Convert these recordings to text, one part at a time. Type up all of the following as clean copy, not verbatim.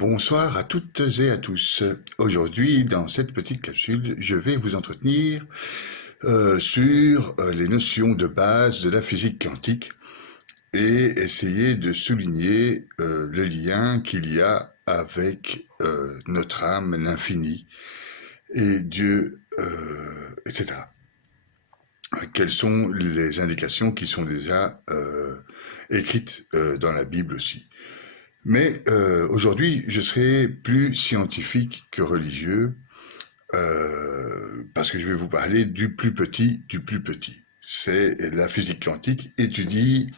Bonsoir à toutes et à tous. Aujourd'hui, dans cette petite capsule, je vais vous entretenir sur les notions de base de la physique quantique et essayer de souligner le lien qu'il y a avec notre âme, l'infini et Dieu, etc. Quelles sont les indications qui sont déjà écrites dans la Bible aussi. Mais aujourd'hui, je serai plus scientifique que religieux, parce que je vais vous parler du plus petit du plus petit. C'est la physique quantique étudie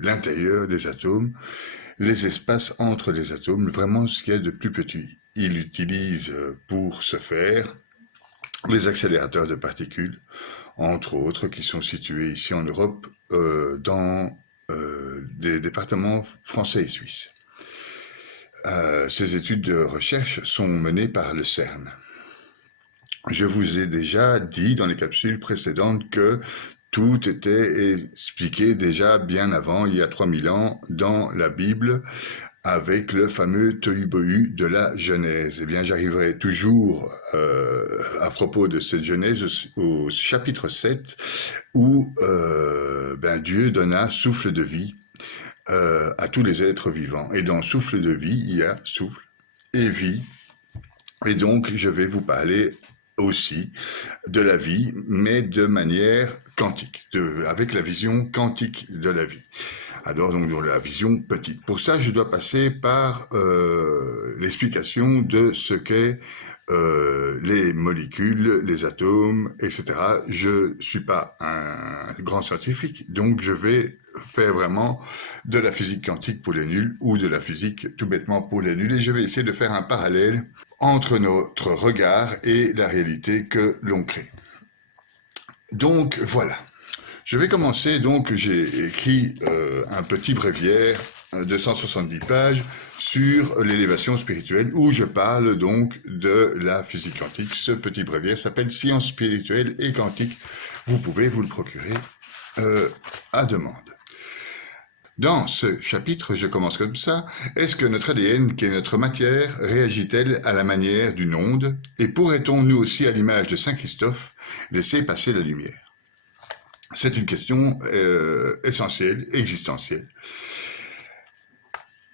l'intérieur des atomes, les espaces entre les atomes, vraiment ce qu'il y a de plus petit. Il utilise pour ce faire les accélérateurs de particules, entre autres, qui sont situés ici en Europe, dans des départements français et suisses. Ces études de recherche sont menées par le CERN. Je vous ai déjà dit dans les capsules précédentes que tout était expliqué déjà bien avant, il y a 3000 ans, dans la Bible, avec le fameux tohu-bohu de la Genèse. Eh bien, j'arriverai toujours à propos de cette Genèse au chapitre 7, où Dieu donna souffle de vie à tous les êtres vivants. Et dans souffle de vie, il y a souffle et vie. Et donc, je vais vous parler aussi de la vie, mais de manière quantique, avec la vision quantique de la vie. Alors, donc, dans la vision petite. Pour ça, je dois passer par l'explication de ce qu'est les molécules, les atomes, etc. Je suis pas un grand scientifique, donc je vais faire vraiment de la physique quantique pour les nuls ou de la physique tout bêtement pour les nuls, et je vais essayer de faire un parallèle entre notre regard et la réalité que l'on crée. Donc voilà. Je vais commencer, donc j'ai écrit un petit bréviaire de 170 pages sur l'élévation spirituelle, où je parle donc de la physique quantique. Ce petit bréviaire s'appelle Sciences spirituelles et quantiques. Vous pouvez vous le procurer à demande. Dans ce chapitre, je commence comme ça. Est-ce que notre ADN, qui est notre matière, réagit-elle à la manière d'une onde? Et pourrait-on, nous aussi, à l'image de Saint Christophe, laisser passer la lumière? C'est une question essentielle, existentielle.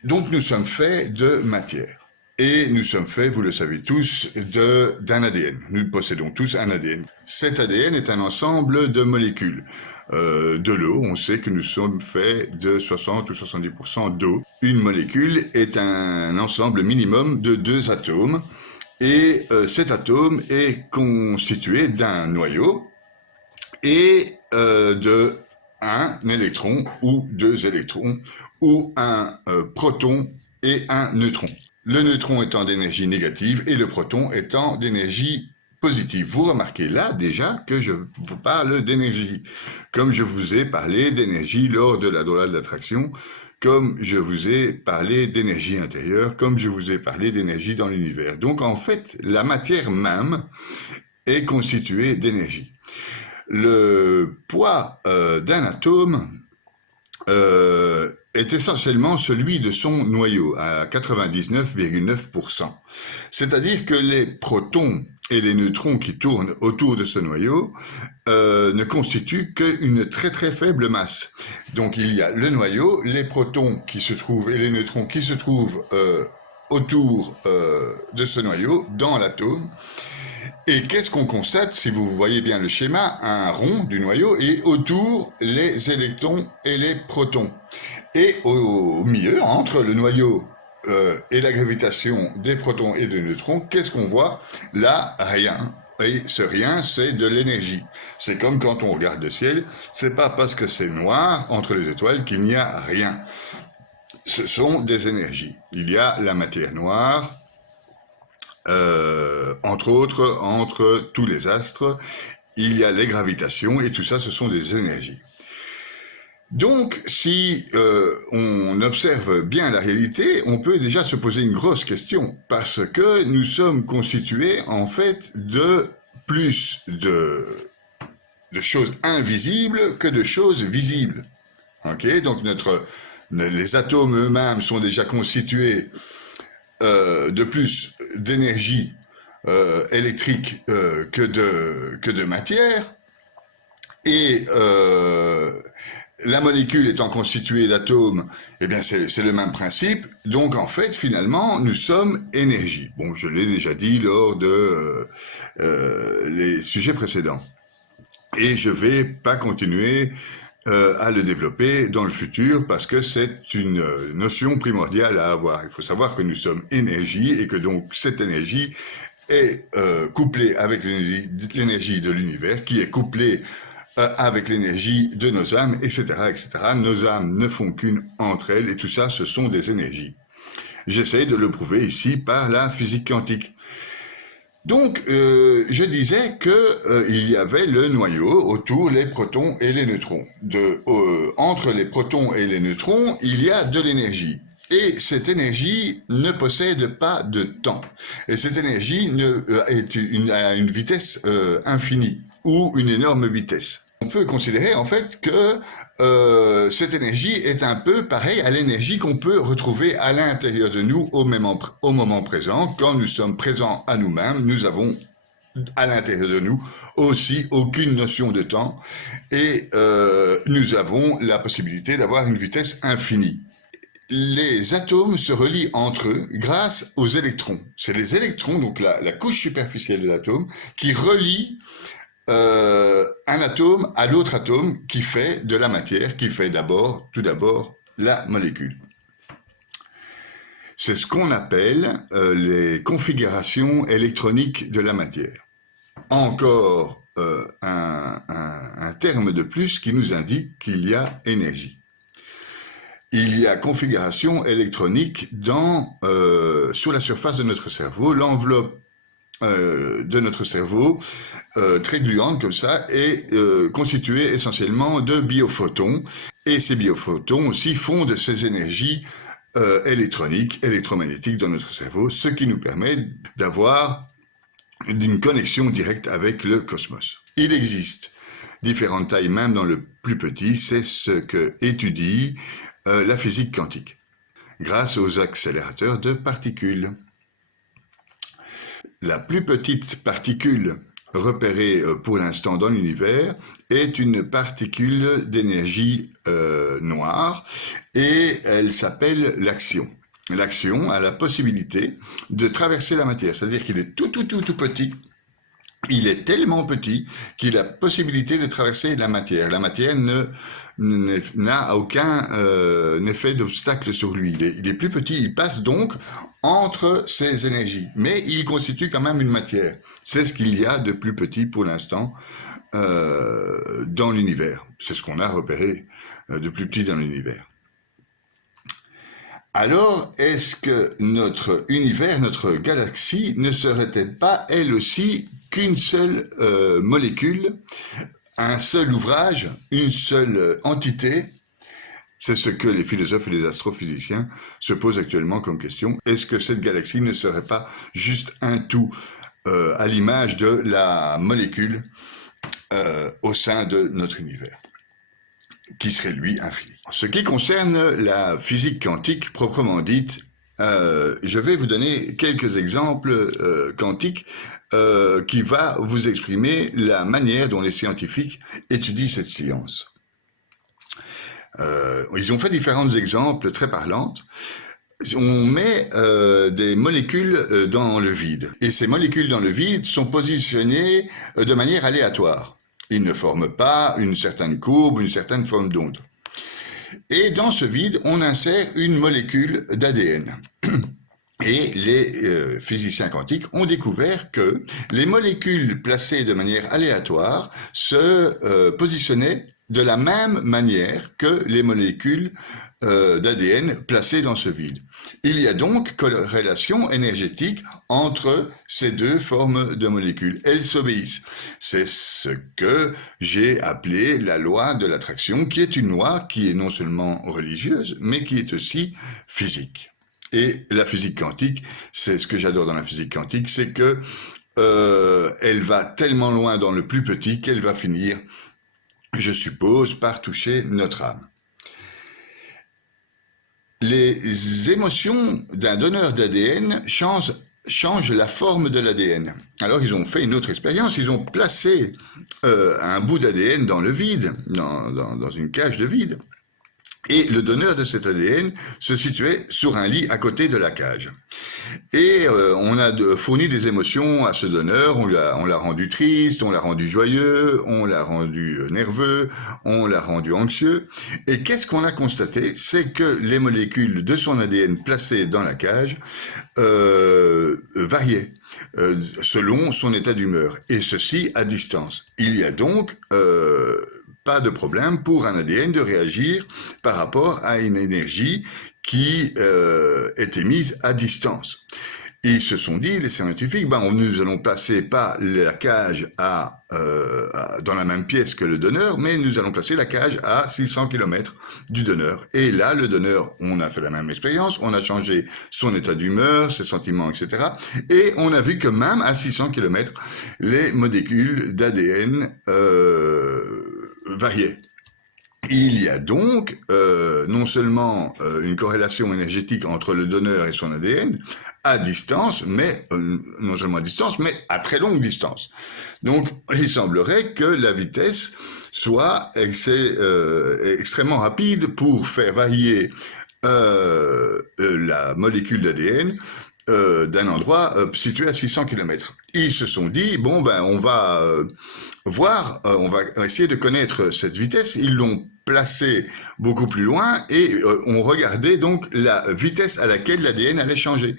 Donc nous sommes faits de matière. Et nous sommes faits, vous le savez tous, d'un ADN. Nous possédons tous un ADN. Cet ADN est un ensemble de molécules. De l'eau, on sait que nous sommes faits de 60 ou 70% d'eau. Une molécule est un ensemble minimum de 2 atomes. Et cet atome est constitué d'un noyau et de un électron ou 2 électrons, ou un proton et un neutron. Le neutron étant d'énergie négative et le proton étant d'énergie positive. Vous remarquez là déjà que je vous parle d'énergie, comme je vous ai parlé d'énergie lors de la loi de l'attraction, comme je vous ai parlé d'énergie intérieure, comme je vous ai parlé d'énergie dans l'univers. Donc en fait, la matière même est constituée d'énergie. Le poids d'un atome est essentiellement celui de son noyau, à 99,9%. C'est-à-dire que les protons et les neutrons qui tournent autour de ce noyau ne constituent qu'une très très faible masse. Donc il y a le noyau, les protons qui se trouvent et les neutrons qui se trouvent autour de ce noyau, dans l'atome. Et qu'est-ce qu'on constate, si vous voyez bien le schéma, un rond du noyau et autour les électrons et les protons. Et au milieu, entre le noyau et la gravitation des protons et des neutrons, qu'est-ce qu'on voit? Là, rien. Et ce rien, c'est de l'énergie. C'est comme quand on regarde le ciel, c'est pas parce que c'est noir entre les étoiles qu'il n'y a rien. Ce sont des énergies. Il y a la matière noire, entre autres, entre tous les astres, il y a les gravitations, et tout ça, ce sont des énergies. Donc, si on observe bien la réalité, on peut déjà se poser une grosse question, parce que nous sommes constitués, en fait, de plus de choses invisibles que de choses visibles. Ok, donc les atomes eux-mêmes sont déjà constitués de plus d'énergie électrique que de matière, et la molécule étant constituée d'atomes, eh bien c'est le même principe. Donc en fait, finalement, nous sommes énergie. Bon, je l'ai déjà dit lors de les sujets précédents. Et je vais pas continuer à le développer dans le futur parce que c'est une notion primordiale à avoir. Il faut savoir que nous sommes énergie et que donc cette énergie est couplée avec l'énergie de l'univers, qui est couplée avec l'énergie de nos âmes, etc., etc. Nos âmes ne font qu'une entre elles, et tout ça, ce sont des énergies. J'essaie de le prouver ici par la physique quantique. Donc, je disais que il y avait le noyau autour les protons et les neutrons. Entre les protons et les neutrons, il y a de l'énergie. Et cette énergie ne possède pas de temps. Et cette énergie a une vitesse infinie, ou une énorme vitesse. On peut considérer en fait que cette énergie est un peu pareille à l'énergie qu'on peut retrouver à l'intérieur de nous au moment présent. Quand nous sommes présents à nous-mêmes, nous avons à l'intérieur de nous aussi aucune notion de temps et nous avons la possibilité d'avoir une vitesse infinie. Les atomes se relient entre eux grâce aux électrons. C'est les électrons, donc la couche superficielle de l'atome, qui relie un atome à l'autre atome qui fait de la matière, qui fait tout d'abord la molécule. C'est ce qu'on appelle les configurations électroniques de la matière. Encore un terme de plus qui nous indique qu'il y a énergie. Il y a configuration électronique sur la surface de notre cerveau. L'enveloppe de notre cerveau, très gluante comme ça, est constituée essentiellement de biophotons. Et ces biophotons aussi font de ces énergies électroniques, électromagnétiques dans notre cerveau, ce qui nous permet d'avoir une connexion directe avec le cosmos. Il existe différentes tailles, même dans le plus petit, c'est ce que étudie la physique quantique, grâce aux accélérateurs de particules. La plus petite particule repérée pour l'instant dans l'univers est une particule d'énergie noire et elle s'appelle l'axion. L'axion a la possibilité de traverser la matière, c'est-à-dire qu'il est tout petit. Il est tellement petit qu'il a la possibilité de traverser la matière. La matière n'a aucun effet d'obstacle sur lui. Il est plus petit, il passe donc entre ces énergies. Mais il constitue quand même une matière. C'est ce qu'il y a de plus petit pour l'instant dans l'univers. C'est ce qu'on a repéré de plus petit dans l'univers. Alors, est-ce que notre univers, notre galaxie, ne serait-elle pas, elle aussi, qu'une seule molécule, un seul ouvrage, une seule entité? C'est ce que les philosophes et les astrophysiciens se posent actuellement comme question. Est-ce que cette galaxie ne serait pas juste un tout à l'image de la molécule au sein de notre univers, qui serait lui infini? En ce qui concerne la physique quantique proprement dite, je vais vous donner quelques exemples quantiques qui va vous exprimer la manière dont les scientifiques étudient cette science. Ils ont fait différents exemples très parlantes. On met des molécules dans le vide. Et ces molécules dans le vide sont positionnées de manière aléatoire. Ils ne forment pas une certaine courbe, une certaine forme d'onde. Et dans ce vide, on insère une molécule d'ADN. Et les physiciens quantiques ont découvert que les molécules placées de manière aléatoire se positionnaient de la même manière que les molécules d'ADN placées dans ce vide. Il y a donc corrélation énergétique entre ces deux formes de molécules. Elles s'obéissent. C'est ce que j'ai appelé la loi de l'attraction, qui est une loi qui est non seulement religieuse, mais qui est aussi physique. Et la physique quantique, c'est ce que j'adore dans la physique quantique, c'est que elle va tellement loin dans le plus petit qu'elle va finir, je suppose, par toucher notre âme. Les les émotions d'un donneur d'ADN changent la forme de l'ADN. Alors ils ont fait une autre expérience, ils ont placé un bout d'ADN dans le vide, dans une cage de vide, et le donneur de cet ADN se situait sur un lit à côté de la cage. Et on a fourni des émotions à ce donneur, on l'a rendu triste, on l'a rendu joyeux, on l'a rendu nerveux, on l'a rendu anxieux. Et qu'est-ce qu'on a constaté? C'est que les molécules de son ADN placées dans la cage variaient selon son état d'humeur, et ceci à distance. Il y a donc pas de problème pour un ADN de réagir par rapport à une énergie qui est émise à distance. Ils se sont dit, les scientifiques, nous allons placer pas la cage dans la même pièce que le donneur, mais nous allons placer la cage à 600 km du donneur. Et là, le donneur, on a fait la même expérience, on a changé son état d'humeur, ses sentiments, etc. Et on a vu que même à 600 km, les molécules d'ADN variaient. Il y a donc non seulement une corrélation énergétique entre le donneur et son ADN à distance, mais non seulement à distance, mais à très longue distance. Donc, il semblerait que la vitesse soit extrêmement rapide pour faire varier la molécule d'ADN d'un endroit situé à 600 km. Ils se sont dit, on va on va essayer de connaître cette vitesse. Ils l'ont placée beaucoup plus loin et on regardait donc la vitesse à laquelle l'ADN allait changer.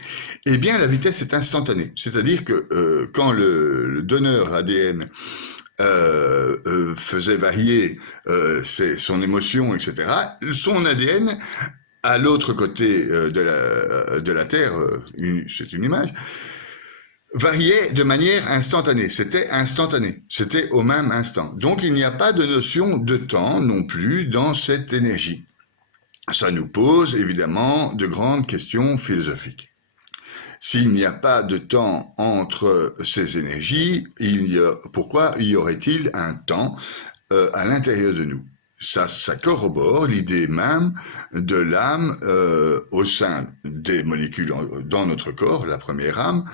Eh bien, la vitesse est instantanée. C'est-à-dire que quand le donneur ADN faisait varier son émotion, etc., son ADN à l'autre côté de la Terre, c'est une image, variait de manière instantanée. C'était instantané. C'était au même instant. Donc, il n'y a pas de notion de temps non plus dans cette énergie. Ça nous pose évidemment de grandes questions philosophiques. S'il n'y a pas de temps entre ces énergies, pourquoi y aurait-il un temps à l'intérieur de nous? Ça corrobore l'idée même de l'âme au sein des molécules dans notre corps, la première âme,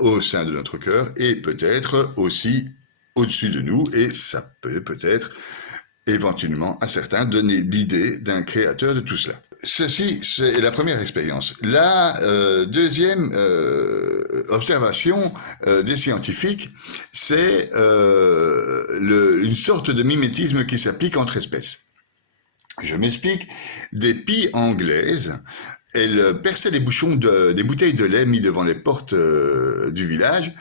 au sein de notre cœur, et peut-être aussi au-dessus de nous, et ça peut-être éventuellement à certains donner l'idée d'un créateur de tout cela. Ceci, c'est la première expérience. La deuxième observation des scientifiques, c'est une sorte de mimétisme qui s'applique entre espèces. Je m'explique. Des pies anglaises, elles perçaient les bouchons des bouteilles de lait mis devant les portes du village,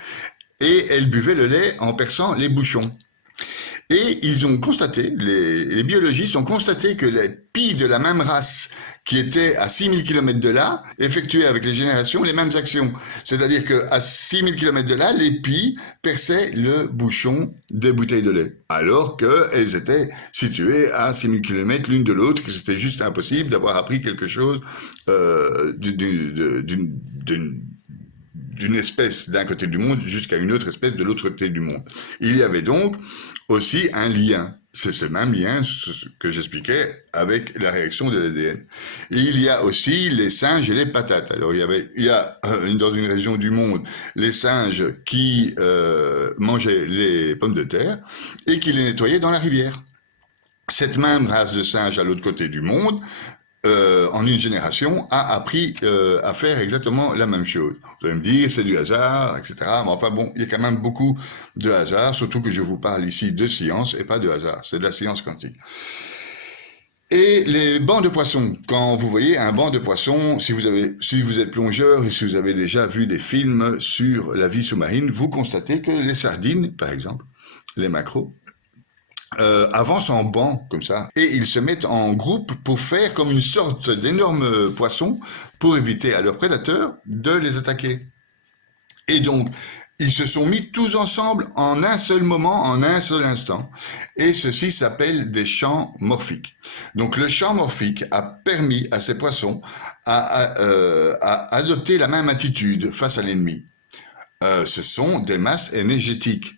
et elles buvaient le lait en perçant les bouchons. Et ils ont constaté, les biologistes ont constaté que les pies de la même race qui étaient à 6000 km de là effectuaient avec les générations les mêmes actions. C'est-à-dire qu'à 6000 km de là, les pies perçaient le bouchon des bouteilles de lait, alors qu'elles étaient situées à 6000 km l'une de l'autre, que c'était juste impossible d'avoir appris quelque chose d'une espèce d'un côté du monde jusqu'à une autre espèce de l'autre côté du monde. Il y avait donc aussi un lien. C'est ce même lien que j'expliquais avec la réaction de l'ADN. Et il y a aussi les singes et les patates. Alors il y a dans une région du monde les singes qui mangeaient les pommes de terre et qui les nettoyaient dans la rivière. Cette même race de singes à l'autre côté du monde, en une génération, a appris à faire exactement la même chose. Vous allez me dire, c'est du hasard, etc. Mais enfin bon, il y a quand même beaucoup de hasard, surtout que je vous parle ici de science et pas de hasard. C'est de la science quantique. Et les bancs de poissons, quand vous voyez un banc de poissons, si vous êtes plongeur et si vous avez déjà vu des films sur la vie sous-marine, vous constatez que les sardines, par exemple, les maquereaux, avancent en banc comme ça et ils se mettent en groupe pour faire comme une sorte d'énorme poisson pour éviter à leurs prédateurs de les attaquer. Et donc ils se sont mis tous ensemble en un seul moment, en un seul instant, et ceci s'appelle des champs morphiques. Donc le champ morphique a permis à ces poissons à adopter la même attitude face à l'ennemi. Ce sont des masses énergétiques.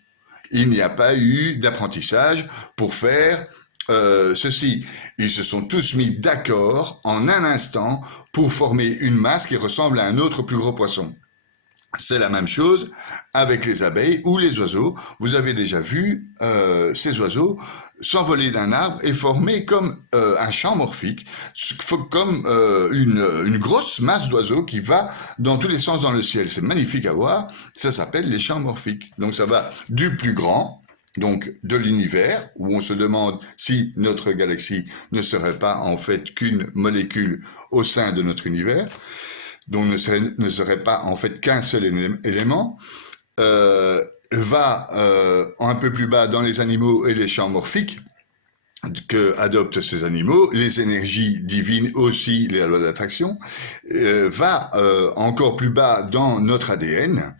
Il n'y a pas eu d'apprentissage pour faire ceci, ils se sont tous mis d'accord en un instant pour former une masse qui ressemble à un autre plus gros poisson. C'est la même chose avec les abeilles ou les oiseaux. Vous avez déjà vu ces oiseaux s'envoler d'un arbre et former comme un champ morphique, comme une grosse masse d'oiseaux qui va dans tous les sens dans le ciel. C'est magnifique à voir, ça s'appelle les champs morphiques. Donc ça va du plus grand, donc de l'univers, où on se demande si notre galaxie ne serait pas en fait qu'une molécule au sein de notre univers, donc ne serait pas en fait qu'un seul élément, va un peu plus bas dans les animaux et les champs morphiques que adoptent ces animaux, les énergies divines aussi, les lois de l'attraction, va encore plus bas dans notre ADN,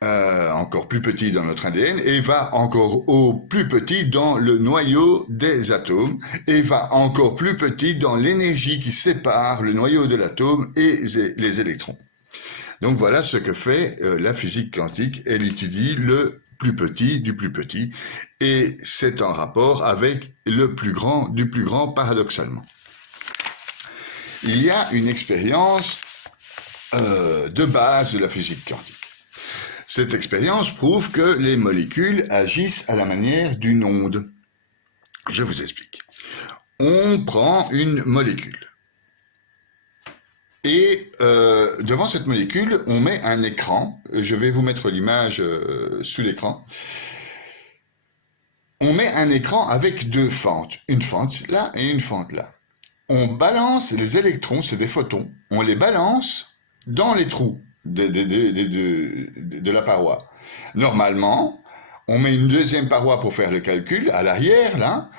encore plus petit dans notre ADN, et va encore au plus petit dans le noyau des atomes, et va encore plus petit dans l'énergie qui sépare le noyau de l'atome et les électrons. Donc voilà ce que fait la physique quantique. Elle étudie le plus petit du plus petit, et c'est en rapport avec le plus grand du plus grand, paradoxalement. Il y a une expérience de base de la physique quantique. Cette expérience prouve que les molécules agissent à la manière d'une onde. Je vous explique. On prend une molécule. Et devant cette molécule, on met un écran. Je vais vous mettre l'image sous l'écran. On met un écran avec deux fentes. Une fente là et une fente là. On balance les électrons, c'est des photons. On les balance dans les trous de la paroi. Normalement, on met une deuxième paroi pour faire le calcul, à l'arrière, là,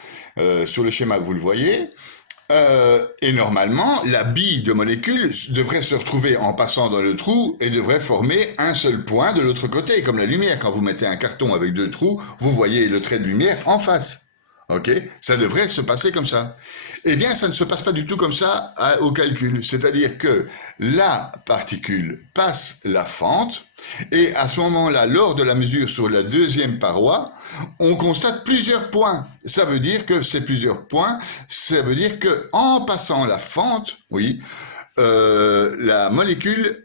sur le schéma que vous le voyez, et normalement, la bille de molécules devrait se retrouver en passant dans le trou et devrait former un seul point de l'autre côté, comme la lumière. Quand vous mettez un carton avec deux trous, vous voyez le trait de lumière en face. Ok, ça devrait se passer comme ça. Eh bien, ça ne se passe pas du tout comme ça au calcul. C'est-à-dire que la particule passe la fente, et à ce moment-là, lors de la mesure sur la deuxième paroi, on constate plusieurs points. Ça veut dire que ces plusieurs points, ça veut dire que en passant la fente, oui, la molécule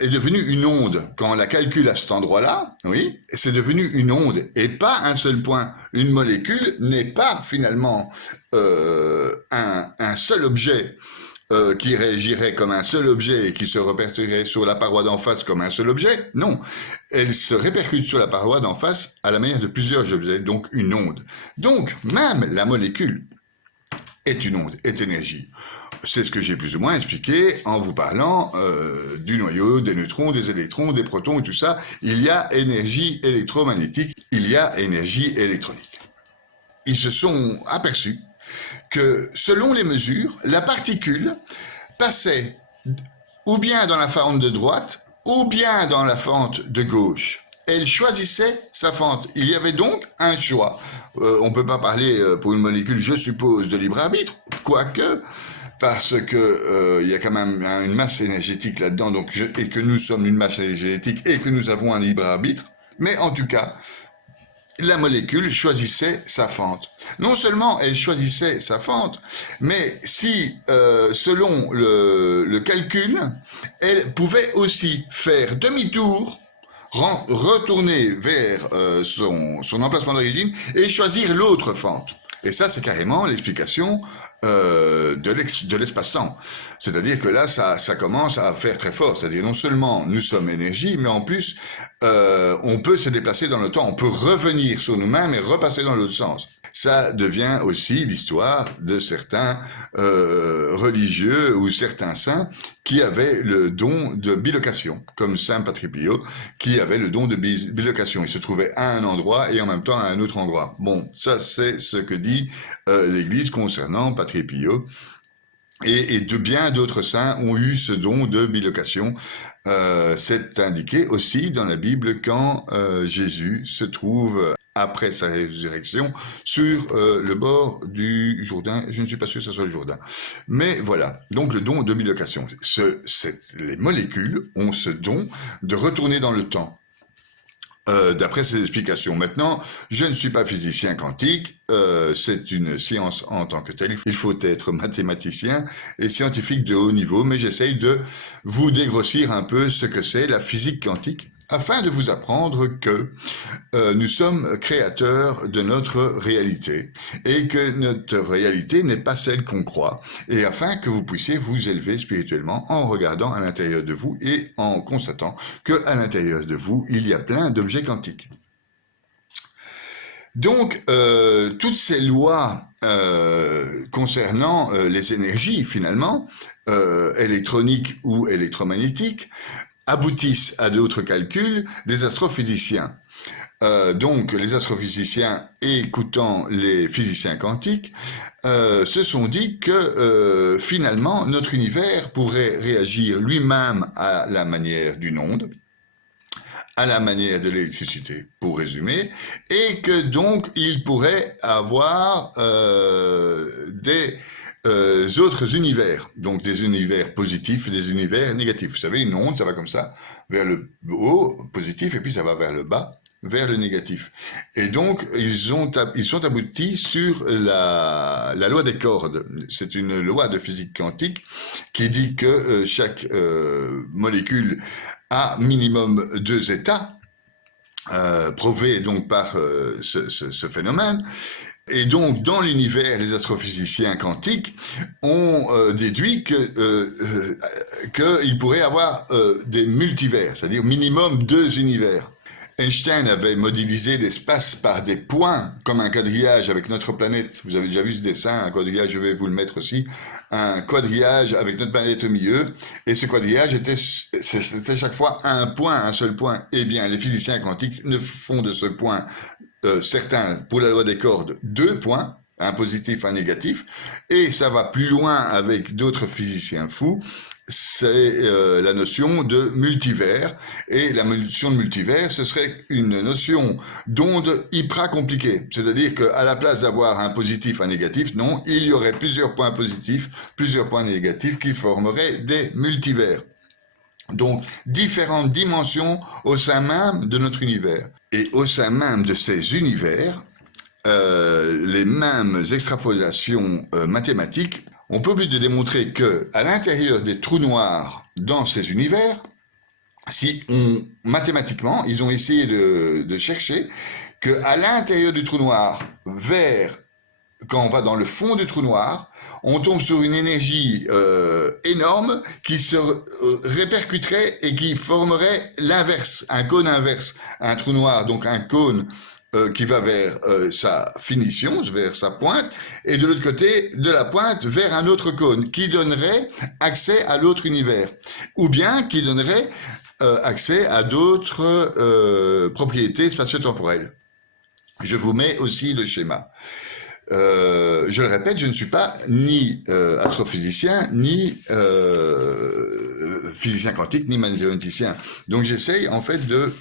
est devenue une onde. Quand on la calcule à cet endroit-là, oui, c'est devenu une onde et pas un seul point. Une molécule n'est pas finalement un seul objet qui réagirait comme un seul objet et qui se répercuterait sur la paroi d'en face comme un seul objet. Non, elle se répercute sur la paroi d'en face à la manière de plusieurs objets, donc une onde. Donc, même la molécule est une onde, est énergie. C'est ce que j'ai plus ou moins expliqué en vous parlant du noyau, des neutrons, des électrons, des protons et tout ça. Il y a énergie électromagnétique, il y a énergie électronique. Ils se sont aperçus que selon les mesures, la particule passait ou bien dans la fente de droite ou bien dans la fente de gauche. Elle choisissait sa fente. Il y avait donc un choix. On ne peut pas parler pour une molécule, je suppose, de libre arbitre, quoique, parce que y a quand même une masse énergétique là-dedans, et que nous sommes une masse énergétique et que nous avons un libre arbitre. Mais en tout cas, la molécule choisissait sa fente. Non seulement elle choisissait sa fente, mais si, selon le calcul, elle pouvait aussi faire demi-tour, retourner vers son emplacement d'origine et choisir l'autre fente. Et ça, c'est carrément l'explication de l'espace-temps. C'est-à-dire que là, ça commence à faire très fort. C'est-à-dire non seulement nous sommes énergie, mais en plus, on peut se déplacer dans le temps. On peut revenir sur nous-mêmes et repasser dans l'autre sens. Ça devient aussi l'histoire de certains religieux ou certains saints qui avaient le don de bilocation, comme Saint Patrick Pio, qui avait le don de bilocation. Il se trouvait à un endroit et en même temps à un autre endroit. Bon, ça c'est ce que dit l'Église concernant Patrick Pio. Et de bien d'autres saints ont eu ce don de bilocation. C'est indiqué aussi dans la Bible quand Jésus se trouve après sa résurrection sur le bord du Jourdain. Je ne suis pas sûr que ce soit le Jourdain. Mais voilà, donc le don de bilocation. Les molécules ont ce don de retourner dans le temps. d'après ces explications. Maintenant, je ne suis pas physicien quantique, c'est une science en tant que telle. Il faut être mathématicien et scientifique de haut niveau, mais j'essaye de vous dégrossir un peu ce que c'est la physique quantique, afin de vous apprendre que nous sommes créateurs de notre réalité et que notre réalité n'est pas celle qu'on croit, et afin que vous puissiez vous élever spirituellement en regardant à l'intérieur de vous et en constatant que à l'intérieur de vous, il y a plein d'objets quantiques. Donc, toutes ces lois concernant les énergies, finalement, électroniques ou électromagnétiques, aboutissent à d'autres calculs des astrophysiciens. Donc, les astrophysiciens, écoutant les physiciens quantiques, se sont dit que finalement, notre univers pourrait réagir lui-même à la manière d'une onde, à la manière de l'électricité, pour résumer, et que donc il pourrait avoir des autres univers, donc des univers positifs et des univers négatifs. Vous savez, une onde, ça va comme ça, vers le haut, positif, et puis ça va vers le bas, vers le négatif. Et donc, ils sont aboutis sur la loi des cordes. C'est une loi de physique quantique qui dit que chaque molécule a minimum 2 états, prouvés donc par ce phénomène. Et donc, dans l'univers, les astrophysiciens quantiques ont déduit qu'il pourrait y avoir des multivers, c'est-à-dire minimum 2 univers. Einstein avait modélisé l'espace par des points, comme un quadrillage avec notre planète. Vous avez déjà vu ce dessin, un quadrillage, je vais vous le mettre aussi. Un quadrillage avec notre planète au milieu. Et ce quadrillage c'était chaque fois un point, un seul point. Eh bien, les physiciens quantiques ne font de ce point, certains, pour la loi des cordes, 2 points, un positif, un négatif. Et ça va plus loin avec d'autres physiciens fous. C'est la notion de multivers, et la notion de multivers, ce serait une notion d'onde hyper compliquée, c'est-à-dire qu'à la place d'avoir un positif, un négatif, non, il y aurait plusieurs points positifs, plusieurs points négatifs qui formeraient des multivers. Donc, différentes dimensions au sein même de notre univers. Et au sein même de ces univers, les mêmes extrapolations mathématiques ont pour but de démontrer que, à l'intérieur des trous noirs dans ces univers, mathématiquement, ils ont essayé de chercher que, à l'intérieur du trou noir, quand on va dans le fond du trou noir, on tombe sur une énergie énorme qui se répercuterait et qui formerait l'inverse, un cône inverse. Un trou noir, donc un cône qui va vers sa finition, vers sa pointe, et de l'autre côté de la pointe vers un autre cône, qui donnerait accès à l'autre univers, ou bien qui donnerait accès à d'autres propriétés spatio-temporelles. Je vous mets aussi le schéma. Je le répète, je ne suis pas ni astrophysicien, ni physicien quantique, ni mathématicien. Donc j'essaye en fait de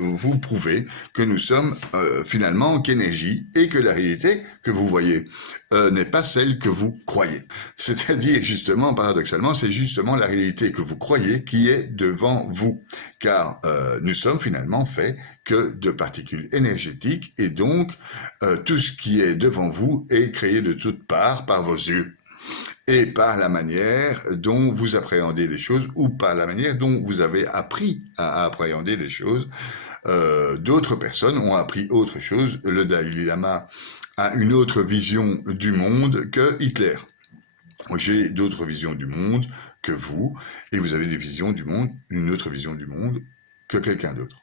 vous prouver que nous sommes finalement qu'énergie, et que la réalité que vous voyez n'est pas celle que vous croyez. C'est-à-dire justement, paradoxalement, c'est justement la réalité que vous croyez qui est devant vous. Car nous sommes finalement faits que de particules énergétiques, et donc tout ce qui est devant vous est créé de toutes parts par vos yeux, et par la manière dont vous appréhendez les choses, ou par la manière dont vous avez appris à appréhender les choses. D'autres personnes ont appris autre chose. Le Dalai Lama a une autre vision du monde que Hitler. J'ai d'autres visions du monde que vous, et vous avez des visions du monde, une autre vision du monde que quelqu'un d'autre.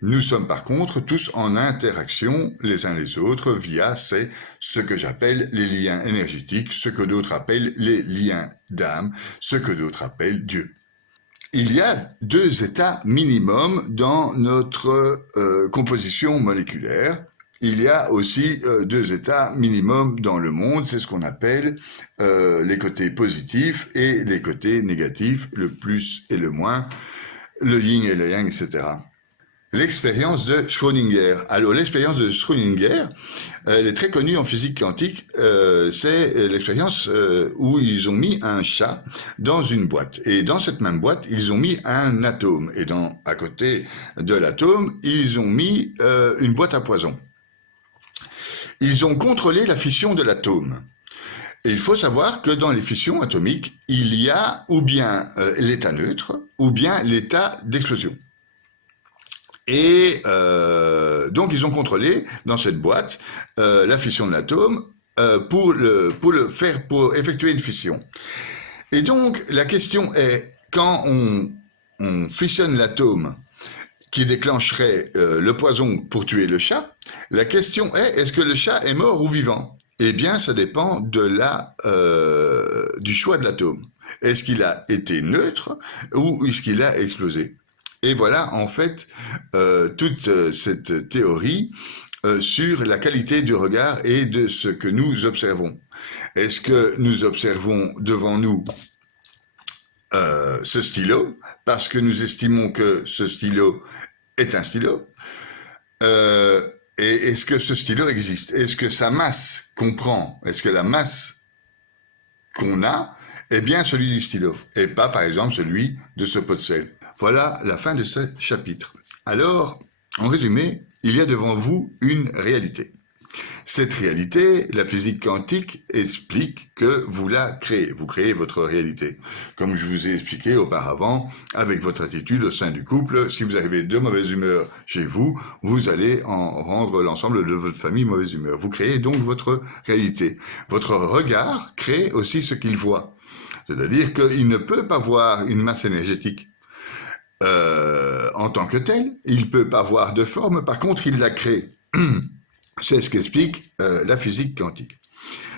Nous sommes par contre tous en interaction les uns les autres via ce que j'appelle les liens énergétiques, ce que d'autres appellent les liens d'âme, ce que d'autres appellent Dieu. Il y a 2 états minimum dans notre composition moléculaire. Il y a aussi 2 états minimum dans le monde, c'est ce qu'on appelle les côtés positifs et les côtés négatifs, le plus et le moins, le yin et le yang, etc. l'expérience de Schrödinger. Alors, l'expérience de Schrödinger, elle est très connue en physique quantique. C'est l'expérience où ils ont mis un chat dans une boîte. Et dans cette même boîte, ils ont mis un atome. Et à côté de l'atome, ils ont mis une boîte à poison. Ils ont contrôlé la fission de l'atome. Et il faut savoir que dans les fissions atomiques, il y a ou bien l'état neutre, ou bien l'état d'explosion. Et donc ils ont contrôlé dans cette boîte la fission de l'atome pour effectuer une fission. Et donc la question est, quand on fissionne l'atome qui déclencherait le poison pour tuer le chat, la question est-ce que le chat est mort ou vivant? Eh bien, ça dépend du choix de l'atome. Est-ce qu'il a été neutre ou est-ce qu'il a explosé? Et voilà, en fait, toute cette théorie sur la qualité du regard et de ce que nous observons. Est-ce que nous observons devant nous ce stylo, parce que nous estimons que ce stylo est un stylo? Et est-ce que ce stylo existe? Est-ce que sa masse qu'on prend, est-ce que la masse qu'on a est bien celui du stylo, et pas par exemple celui de ce pot de sel? Voilà la fin de ce chapitre. Alors, en résumé, il y a devant vous une réalité. Cette réalité, la physique quantique explique que vous la créez. Vous créez votre réalité. Comme je vous ai expliqué auparavant, avec votre attitude au sein du couple, si vous arrivez de mauvaise humeur chez vous, vous allez en rendre l'ensemble de votre famille mauvaise humeur. Vous créez donc votre réalité. Votre regard crée aussi ce qu'il voit. C'est-à-dire qu'il ne peut pas voir une masse énergétique en tant que telle. Il ne peut pas voir de forme, par contre, il la crée. C'est ce qu'explique la physique quantique.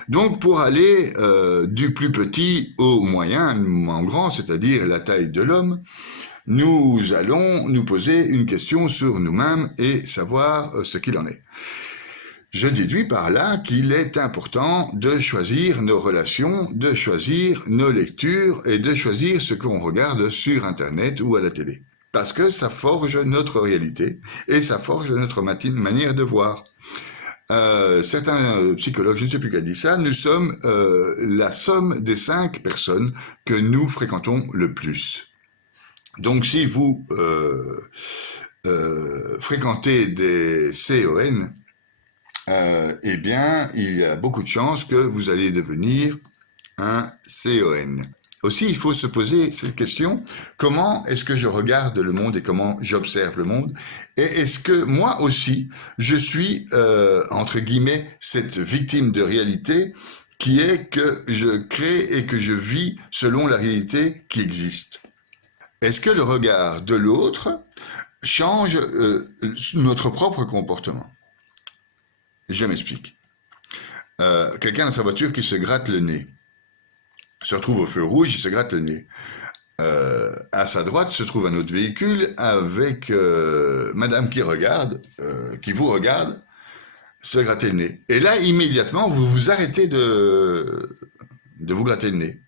Donc, pour aller du plus petit au moyen, en grand, c'est-à-dire la taille de l'homme, nous allons nous poser une question sur nous-mêmes et savoir ce qu'il en est. Je déduis par là qu'il est important de choisir nos relations, de choisir nos lectures et de choisir ce qu'on regarde sur Internet ou à la télé. Parce que ça forge notre réalité et ça forge notre manière de voir. Certains psychologues, je ne sais plus qui a dit ça, nous sommes la somme des 5 personnes que nous fréquentons le plus. Donc si vous fréquentez des CON, eh bien, il y a beaucoup de chances que vous allez devenir un CON. Aussi, il faut se poser cette question, comment est-ce que je regarde le monde et comment j'observe le monde? Et est-ce que moi aussi, je suis, entre guillemets, cette victime de réalité qui est que je crée et que je vis selon la réalité qui existe? Est-ce que le regard de l'autre change notre propre comportement? Je m'explique. Quelqu'un dans sa voiture qui se gratte le nez se retrouve au feu rouge, il se gratte le nez. À sa droite se trouve un autre véhicule avec madame qui vous regarde, se gratter le nez. Et là, immédiatement, vous vous arrêtez de vous gratter le nez.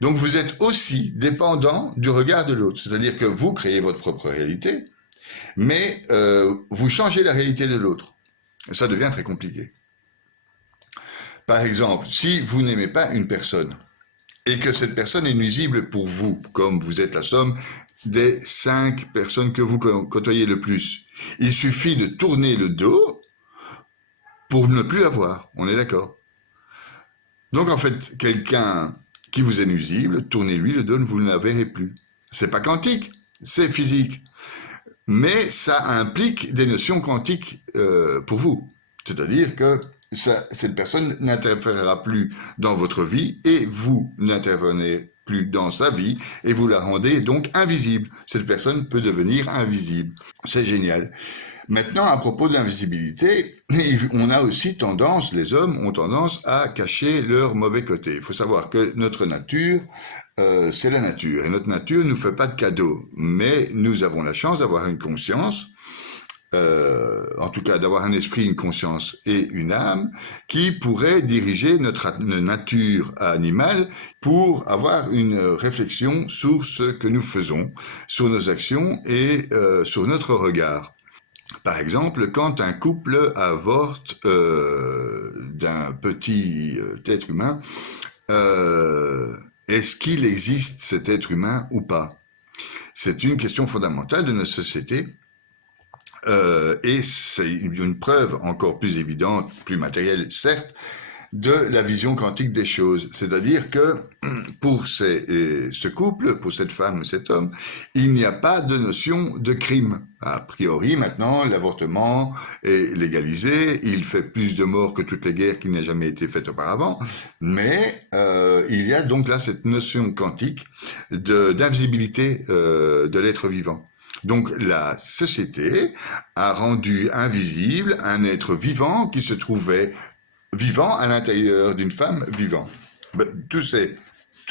Donc, vous êtes aussi dépendant du regard de l'autre. C'est-à-dire que vous créez votre propre réalité, mais vous changez la réalité de l'autre. Ça devient très compliqué. Par exemple, si vous n'aimez pas une personne, et que cette personne est nuisible pour vous, comme vous êtes la somme des 5 personnes que vous côtoyez le plus. Il suffit de tourner le dos pour ne plus la voir, on est d'accord? Donc en fait, quelqu'un qui vous est nuisible, tournez-lui le dos, vous ne la verrez plus. C'est pas quantique, c'est physique. Mais ça implique des notions quantiques pour vous. C'est-à-dire que cette personne n'interférera plus dans votre vie et vous n'intervenez plus dans sa vie et vous la rendez donc invisible. Cette personne peut devenir invisible. C'est génial. Maintenant, à propos de l'invisibilité, on a aussi tendance, les hommes ont tendance à cacher leur mauvais côté. Il faut savoir que notre nature, c'est la nature. Et notre nature ne nous fait pas de cadeaux. Mais nous avons la chance d'avoir une conscience, en tout cas d'avoir un esprit, une conscience et une âme qui pourrait diriger notre nature animale pour avoir une réflexion sur ce que nous faisons, sur nos actions et sur notre regard. Par exemple, quand un couple avorte d'un petit être humain, est-ce qu'il existe cet être humain ou pas? C'est une question fondamentale de notre société. Et c'est une preuve encore plus évidente, plus matérielle, certes, de la vision quantique des choses. C'est-à-dire que pour ce couple, pour cette femme ou cet homme, il n'y a pas de notion de crime. A priori, maintenant, l'avortement est légalisé, il fait plus de morts que toutes les guerres qui n'aient jamais été faites auparavant, mais il y a donc là cette notion quantique d'invisibilité de l'être vivant. Donc la société a rendu invisible un être vivant qui se trouvait vivant à l'intérieur d'une femme vivante. Tout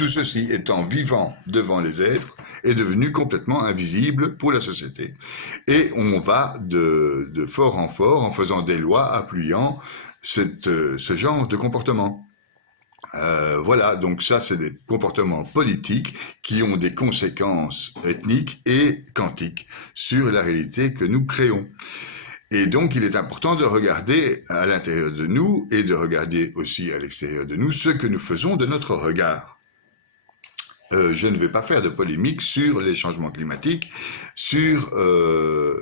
ceci étant vivant devant les êtres est devenu complètement invisible pour la société. Et on va de fort en fort en faisant des lois appuyant ce genre de comportement. Voilà, donc ça c'est des comportements politiques qui ont des conséquences ethniques et quantiques sur la réalité que nous créons. Et donc il est important de regarder à l'intérieur de nous et de regarder aussi à l'extérieur de nous ce que nous faisons de notre regard. Je ne vais pas faire de polémique sur les changements climatiques, sur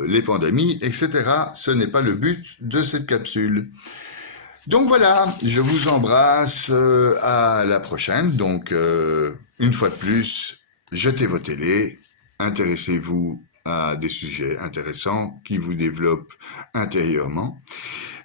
les pandémies, etc. Ce n'est pas le but de cette capsule. Donc voilà, je vous embrasse, à la prochaine. Donc, une fois de plus, jetez vos télés, intéressez-vous à des sujets intéressants qui vous développent intérieurement.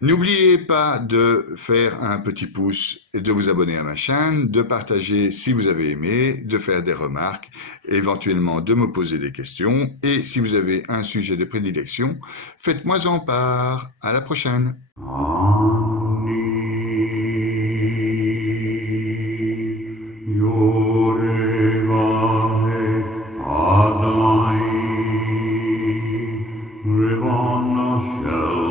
N'oubliez pas de faire un petit pouce et de vous abonner à ma chaîne, de partager si vous avez aimé, de faire des remarques, éventuellement de me poser des questions. Et si vous avez un sujet de prédilection, faites-moi en part. À la prochaine. Shall